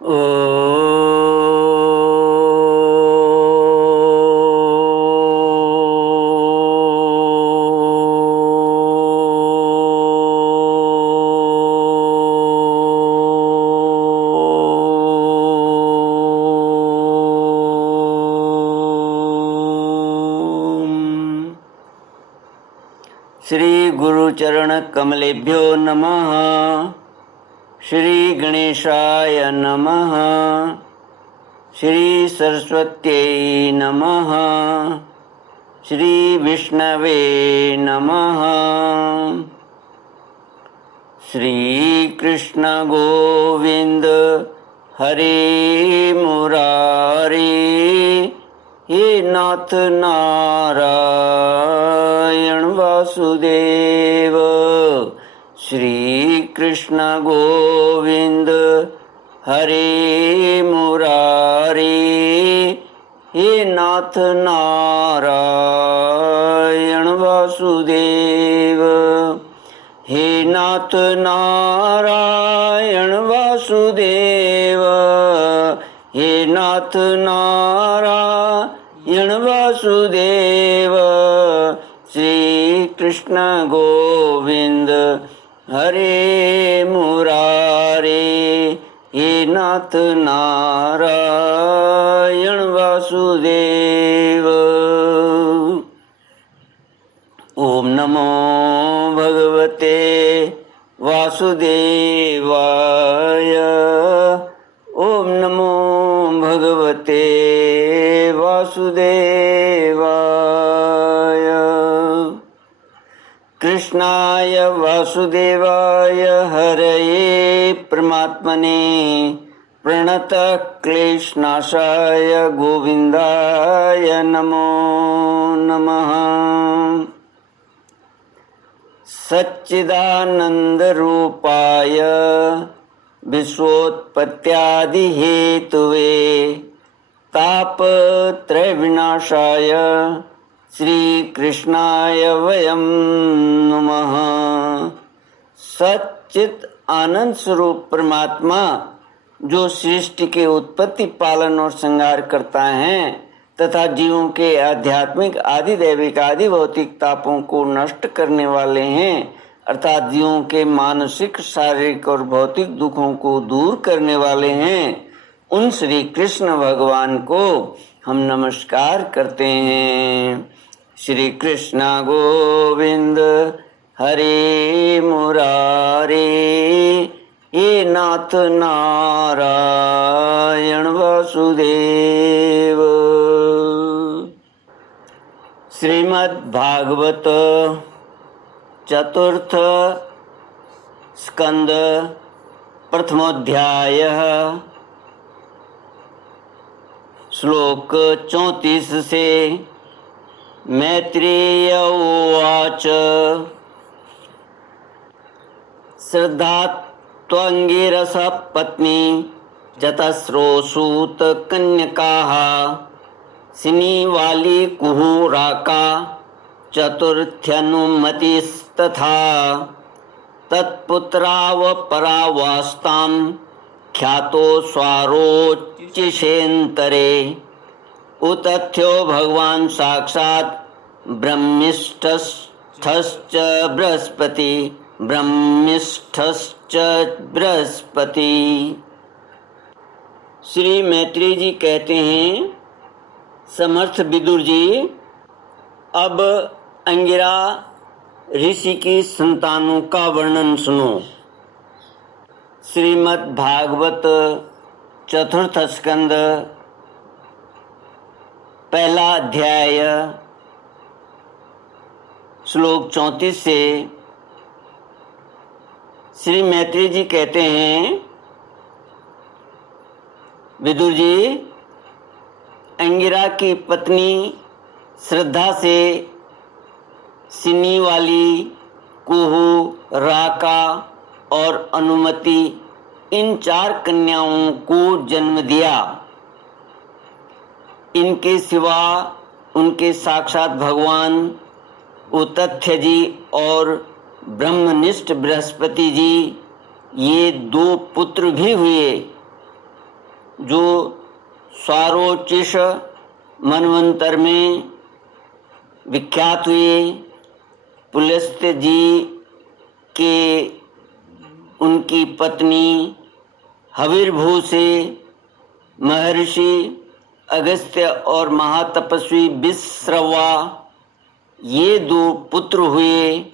ओ श्री गुरुचरण कमलेभ्यो नमः। श्री गणेशाय नमः। श्री सरस्वत्यै नमः। श्री विष्णवे नमः। श्री कृष्ण गोविंद हरे मुरारी, हे नाथ नारायण वासुदेव। श्री कृष्ण गोविंद हरे मुरारी, हे नाथ नारायण वासुदेव। हे नाथ नारायण वासुदेव, हे नाथ नारायण वासुदेव। श्री कृष्ण गोविंद हरे मुरारे, हे नाथ नारायण वासुदेव। ओम नमो भगवते वासुदेवाय। ओम नमो भगवते वासुदेवाय। कृष्णाय वासुदेवाय हरये परमात्मने प्रणतः क्लेशनाशाय गोविन्दाय नमो नमः। सच्चिदानन्दरूपाय विश्वोत्पत्त्यादिहेतुवे तापत्रयविनाशाय श्रीकृष्णाय वयं नमः। सच्चित आनंद स्वरूप परमात्मा जो सृष्टि के उत्पत्ति, पालन और संहार करता है तथा जीवों के आध्यात्मिक, आदि दैविक, आदि भौतिक तापों को नष्ट करने वाले हैं, अर्थात जीवों के मानसिक, शारीरिक और भौतिक दुखों को दूर करने वाले हैं, उन श्री कृष्ण भगवान को हम नमस्कार करते हैं। श्री कृष्ण गोविंद हरे मुरारे, हे नाथ नारायण वासुदेव। श्रीमद् भागवत चतुर्थ स्कंद प्रथमोध्याय श्लोक 34 से। मैत्रेय उवाच। श्रद्धा त्वंगिरस पत्नी चतस्रोसूत कन्यकाः सिनीवाली कुहुराका चतुर्थ्यनुमतिस्तथा तत्पुत्रावपरावास्तां ख्यातो स्वारोच्चिषेन्तरे उतथ्यो भगवान् साक्षात् ब्रह्मिष्ठश्च बृहस्पति ब्रह्मिष्ठश्च बृहस्पति। श्री मैत्री जी कहते हैं, समर्थ विदुर जी, अब अंगिरा ऋषि की संतानों का वर्णन सुनो। श्रीमद् भागवत चतुर्थ स्कंद पहला अध्याय श्लोक 34 से। श्री मैत्री जी कहते हैं, विदुर जी, अंगिरा की पत्नी श्रद्धा से सिनी वाली, कुहू, राका और अनुमति इन 4 कन्याओं को जन्म दिया। इनके सिवा उनके साक्षात भगवान उतथ्य जी और ब्रह्मनिष्ठ बृहस्पति जी, ये 2 पुत्र भी हुए। जो स्वारोचिष मनवंतर में विख्यात हुए, पुलस्त्य जी के उनकी पत्नी हविर्भू से महर्षि अगस्त्य और महातपस्वी विश्रवा ये 2 पुत्र हुए।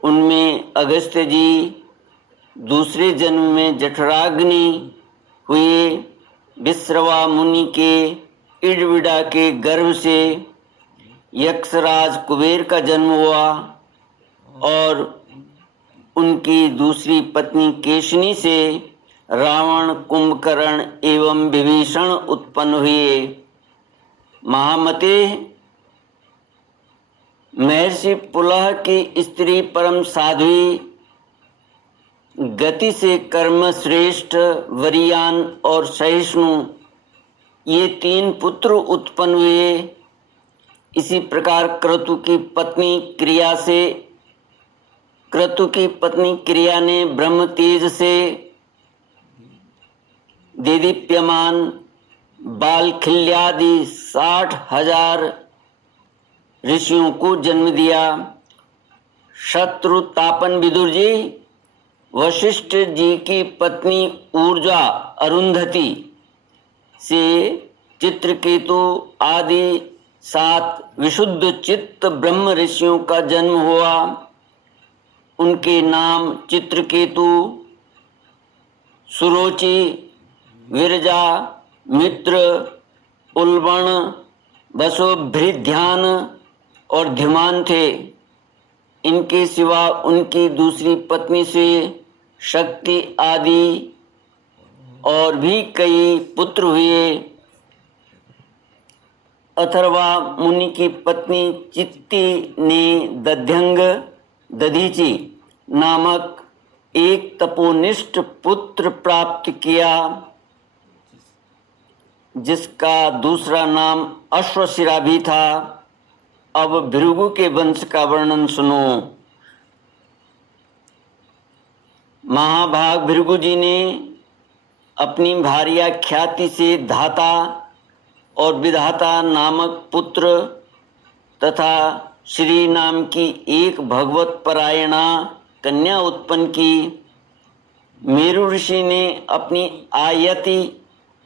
उनमें अगस्त्य जी दूसरे जन्म में जठराग्नि हुए। विश्रवा मुनि के इडविडा के गर्भ से यक्षराज कुबेर का जन्म हुआ और उनकी दूसरी पत्नी केशिनी से रावण, कुंभकर्ण एवं विभीषण उत्पन्न हुए। महामते, महर्षि पुलह की स्त्री परम साध्वी, गति से कर्म श्रेष्ठ, वरियान और सहिष्णु ये 3 पुत्र उत्पन्न हुए। इसी प्रकार क्रतु की पत्नी क्रिया ने ब्रह्म तेज से देदीप्यमान बालखिल्यादि 60,000 ऋषियों को जन्म दिया। शत्रुतापन विदुर जी वशिष्ठ जी की पत्नी ऊर्जा अरुंधति से चित्रकेतु आदि 7 विशुद्ध चित्त ब्रह्म ऋषियों का जन्म हुआ। उनके नाम चित्रकेतु, सुरोचि, विरजा, मित्र, उल्बण, वसोभृध्यान और ध्युमान थे। इनके सिवा उनकी दूसरी पत्नी से शक्ति आदि और भी कई पुत्र हुए। अथर्वा मुनि की पत्नी चित्ती ने दधीचि नामक एक तपोनिष्ठ पुत्र प्राप्त किया, जिसका दूसरा नाम अश्वशिरा भी था। अब भृगु के वंश का वर्णन सुनो। महाभाग भृगु जी ने अपनी भार्या ख्याति से धाता और विधाता नामक पुत्र तथा श्री नाम की एक भगवत परायणा कन्या उत्पन्न की। मेरु ऋषि ने अपनी आयति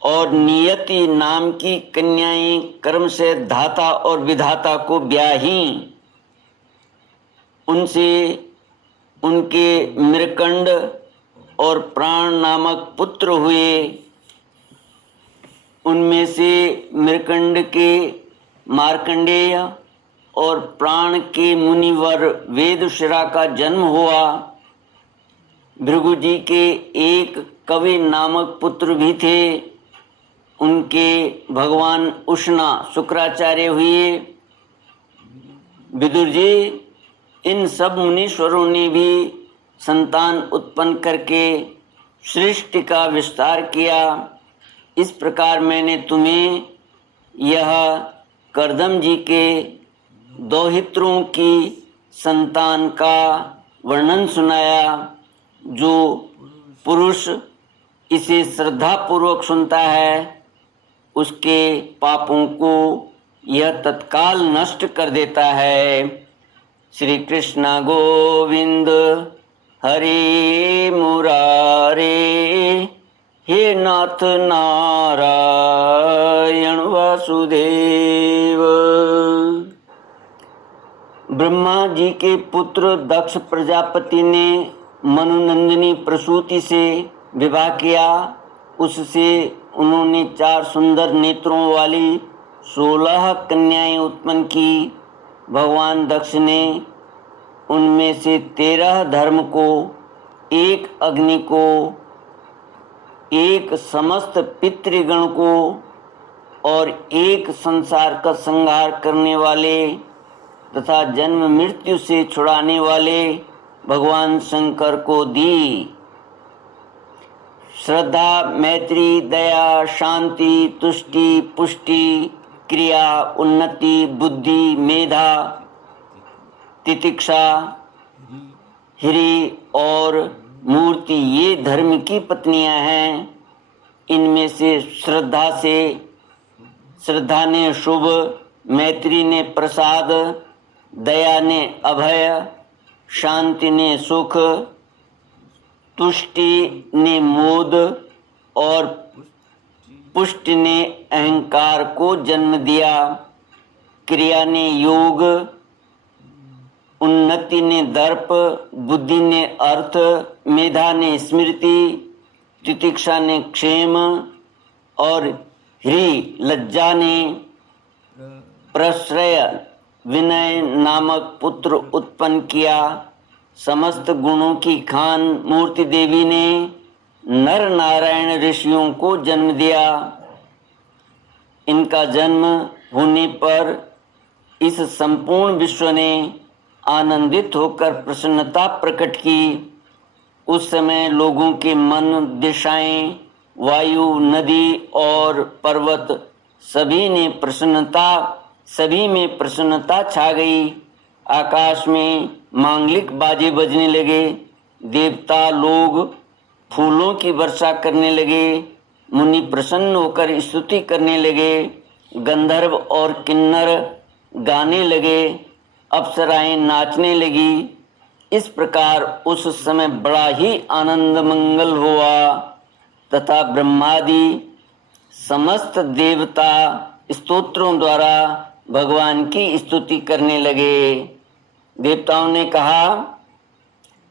और नियति नाम की कन्याएं कर्म से धाता और विधाता को ब्याही। उनसे उनके मृकंड और प्राण नामक पुत्र हुए। उनमें से मृकंड के मार्कंडेय और प्राण के मुनिवर वेदशिरा का जन्म हुआ। भृगु जी के एक कवि नामक पुत्र भी थे। उनके भगवान उष्णा शुक्राचार्य हुए। विदुर जी, इन सब मुनीश्वरों ने भी संतान उत्पन्न करके सृष्टि का विस्तार किया। इस प्रकार मैंने तुम्हें यह कर्दम जी के दोहित्रों की संतान का वर्णन सुनाया। जो पुरुष इसे श्रद्धा पूर्वक सुनता है, उसके पापों को यह तत्काल नष्ट कर देता है। श्री कृष्ण गोविंद हरे मुरारे, हे नाथ नारायण वासुदेव। ब्रह्मा जी के पुत्र दक्ष प्रजापति ने मनुनंदिनी प्रसूति से विवाह किया। उससे उन्होंने 4 सुंदर नेत्रों वाली 16 कन्याएं उत्पन्न की। भगवान दक्ष ने उनमें से 13 धर्म को, 1 अग्नि को, 1 समस्त पितृगण को और 1 संसार का संहार करने वाले तथा जन्म मृत्यु से छुड़ाने वाले भगवान शंकर को दी। श्रद्धा, मैत्री, दया, शांति, तुष्टि, पुष्टि, क्रिया, उन्नति, बुद्धि, मेधा, तितिक्षा, हिरी और मूर्ति ये धर्म की पत्नियां हैं। इनमें से श्रद्धा ने शुभ, मैत्री ने प्रसाद, दया ने अभय, शांति ने सुख, तुष्टि ने मोद और पुष्टि ने अहंकार को जन्म दिया। क्रिया ने योग, उन्नति ने दर्प, बुद्धि ने अर्थ, मेधा ने स्मृति, तितिक्षा ने क्षेम और ह्री लज्जा ने प्रश्रय विनय नामक पुत्र उत्पन्न किया। समस्त गुणों की खान मूर्ति देवी ने नर नारायण ऋषियों को जन्म दिया। इनका जन्म होने पर इस संपूर्ण विश्व ने आनंदित होकर प्रसन्नता प्रकट की। उस समय लोगों के मन, दिशाएं, वायु, नदी और पर्वत सभी में प्रसन्नता छा गई। आकाश में मांगलिक बाजे बजने लगे। देवता लोग फूलों की वर्षा करने लगे। मुनि प्रसन्न होकर स्तुति करने लगे। गंधर्व और किन्नर गाने लगे। अप्सराएं नाचने लगी। इस प्रकार उस समय बड़ा ही आनंद मंगल हुआ तथा ब्रह्मादि समस्त देवता स्तोत्रों द्वारा भगवान की स्तुति करने लगे। देवताओं ने कहा,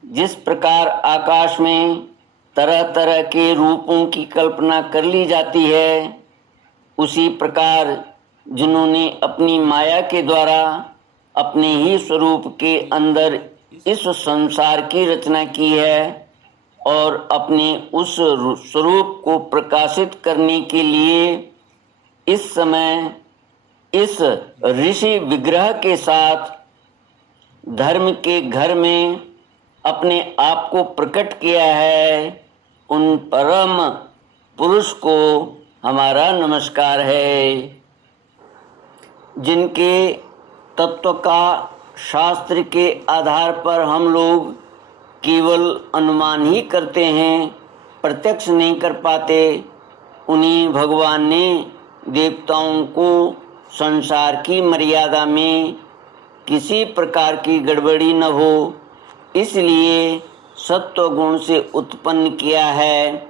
जिस प्रकार आकाश में तरह तरह के रूपों की कल्पना कर ली जाती है, उसी प्रकार जिन्होंने अपनी माया के द्वारा अपने ही स्वरूप के अंदर इस संसार की रचना की है और अपने उस स्वरूप को प्रकाशित करने के लिए इस समय इस ऋषि विग्रह के साथ धर्म के घर में अपने आप को प्रकट किया है, उन परम पुरुष को हमारा नमस्कार है। जिनके तत्व का शास्त्र के आधार पर हम लोग केवल अनुमान ही करते हैं, प्रत्यक्ष नहीं कर पाते, उन्हीं भगवान ने देवताओं को संसार की मर्यादा में किसी प्रकार की गड़बड़ी न हो इसलिए सत्व गुण से उत्पन्न किया है।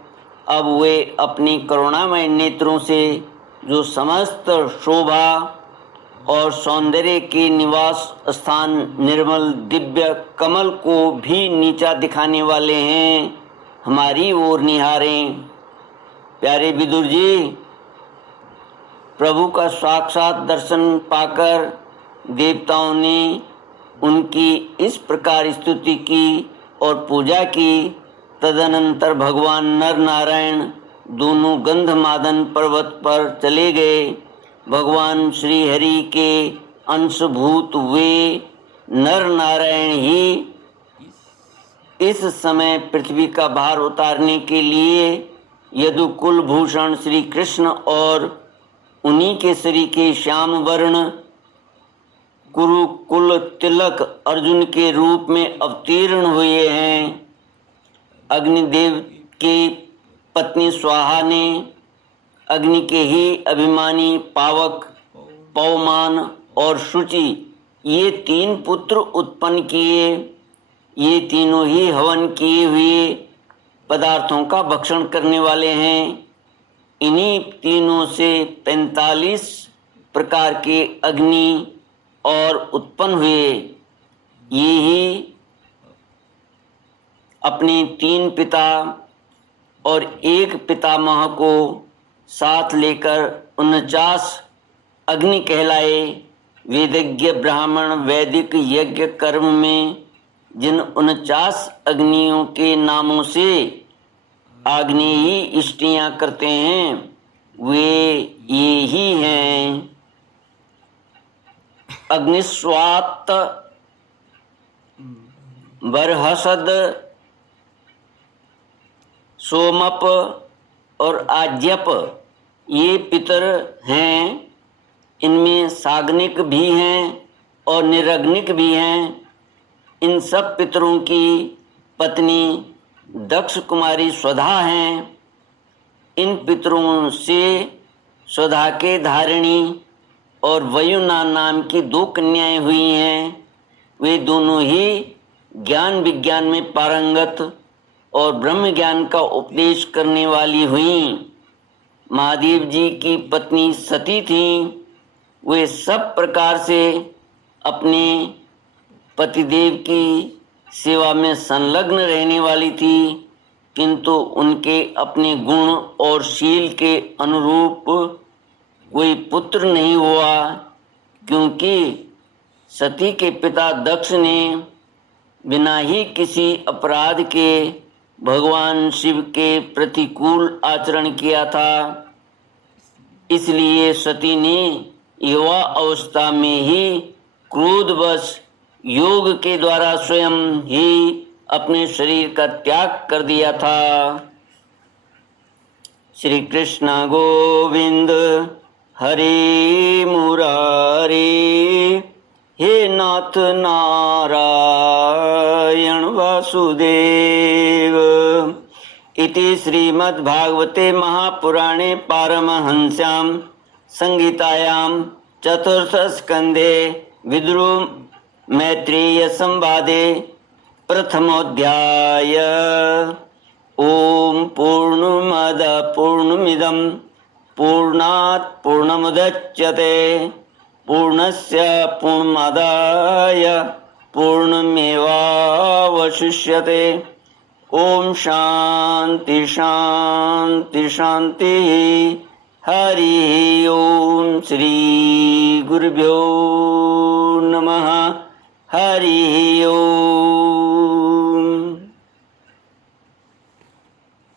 अब वे अपनी करुणामय नेत्रों से जो समस्त शोभा और सौंदर्य के निवास स्थान निर्मल दिव्य कमल को भी नीचा दिखाने वाले हैं, हमारी ओर निहारें। प्यारे विदुर जी, प्रभु का साक्षात दर्शन पाकर देवताओं ने उनकी इस प्रकार स्तुति की और पूजा की। तदनंतर भगवान नर नारायण दोनों गंधमादन पर्वत पर चले गए। भगवान श्री हरि के अंशभूत वे नर नारायण ही इस समय पृथ्वी का भार उतारने के लिए यदुकुल भूषण श्री कृष्ण और उन्हीं के श्री के श्याम वर्ण कुरुकुल तिलक अर्जुन के रूप में अवतीर्ण हुए हैं। अग्निदेव की पत्नी स्वाहा ने अग्नि के ही अभिमानी पावक, पवमान और शुचि ये 3 पुत्र उत्पन्न किए। ये तीनों ही हवन किए हुए पदार्थों का भक्षण करने वाले हैं। इन्हीं तीनों से 45 प्रकार के अग्नि और उत्पन्न हुए। ये ही अपने 3 पिता और 1 पितामह को साथ लेकर 49 अग्नि कहलाए। वेदज्ञ ब्राह्मण वैदिक यज्ञ कर्म में जिन 49 अग्नियों के नामों से आग्नेयी इष्टियां करते हैं वे ये ही हैं। अग्निस्वात, बरहसद, सोमप और आज्यप ये पितर हैं। इनमें साग्निक भी हैं और निरग्निक भी हैं। इन सब पितरों की पत्नी दक्ष कुमारी स्वधा हैं। इन पितरों से स्वधा के धारिणी और वयुना नाम की 2 कन्याएं हुई हैं। वे दोनों ही ज्ञान विज्ञान में पारंगत और ब्रह्म ज्ञान का उपदेश करने वाली हुईं। महादेव जी की पत्नी सती थीं। वे सब प्रकार से अपने पतिदेव की सेवा में संलग्न रहने वाली थी, किंतु उनके अपने गुण और शील के अनुरूप कोई पुत्र नहीं हुआ, क्योंकि सती के पिता दक्ष ने बिना ही किसी अपराध के भगवान शिव के प्रतिकूल आचरण किया था। इसलिए सती ने युवा अवस्था में ही क्रोधवश योग के द्वारा स्वयं ही अपने शरीर का त्याग कर दिया था। श्री कृष्ण गोविंद हरे मुरारी, हे नाथ नारायण वासुदेव। इति श्रीमद्भागवते महापुराणे पारमहंस्यां संहितायां चतुर्थस्कन्धे विदुर मैत्रेय संवादे प्रथमोऽध्याय। ओम पूर्णमद पूर्णमिदं पूर्णात् पूर्णमुदच्यते पूर्णस्य पूर्णमादाय पूर्णमेवावशिष्यते। ओम शांति शांति शांति। हरि ओम। श्री गुरुभ्यो नमः। हरि ओम।